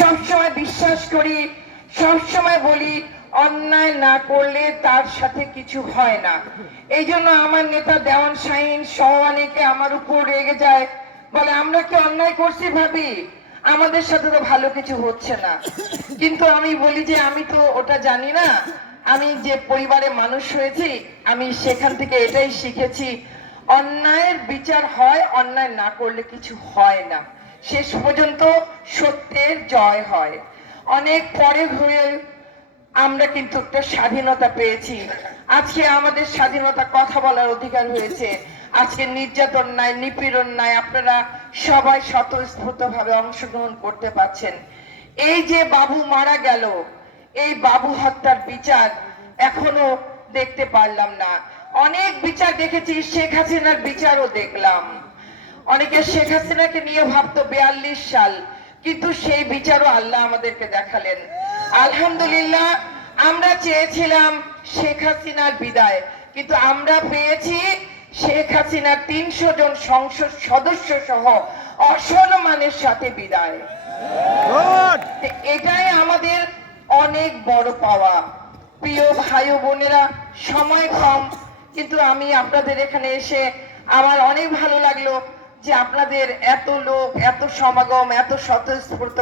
সবসময় বিশ্বাস করি, সবসময় বলি, অন্যায় না করলে তার সাথে কিছু হয় না। এই জন্য আমার নেতা দেওয়ান শাহিন সহ অনেকে আমার উপর রেগে যায়, বলে, আমরা কি অন্যায় করছি ভাবি? আমাদের সাথে তো ভালো কিছু হচ্ছে না। কিন্তু আমি বলি যে, আমি তো ওটা জানি না। আমি যে পরিবারে মানুষ হয়েছি, আমি সেখান থেকে এটাই শিখেছি, অন্যায়ের বিচার হয়, অন্যায় না করলে কিছু হয় না। শেষ পর্যন্ত সত্যের জয় হয়। অনেক পরে হয়ে আমরা কিন্তু একটা স্বাধীনতা পেয়েছি। আজকে আমাদের স্বাধীনতা কথা বলার অধিকার হয়েছে। আজকে নির্যাতন নাই, নিপীড়ন নাই, আপনারা সবাই স্বতঃস্ফূর্ত ভাবে অংশগ্রহণ করতে পারছেন। এই যে বাবু মারা গেল, এই বাবু হত্যার বিচার এখনও দেখতে পারলাম না। অনেক বিচার দেখেছি, শেখ হাসিনার বিচারও দেখলাম। অনেকে শেখ হাসিনাকে নিয়ে ভাবতো বিয়াল্লিশ সাল কিন্তু সেই বিচারও আল্লাহ আমাদেরকে দেখালেন। আলহামদুলিল্লাহ আমরা চেয়েছিলাম শেখ হাসিনার বিদায় কিন্তু আমরা পেয়েছি শেখ হাসিনার তিনশো জন সংসদ সদস্য সহ অসম্মানের সাথে বিদায়। এটাই আমাদের অনেক বড় পাওয়া। প্রিয় ভাই বোনেরা সময় কম কিন্তু আমি আপনাদের এখানে এসে আমার অনেক ভালো লাগল। যে আপনাদের এত লোক এত সমাগম এত স্বতঃস্ফূর্ত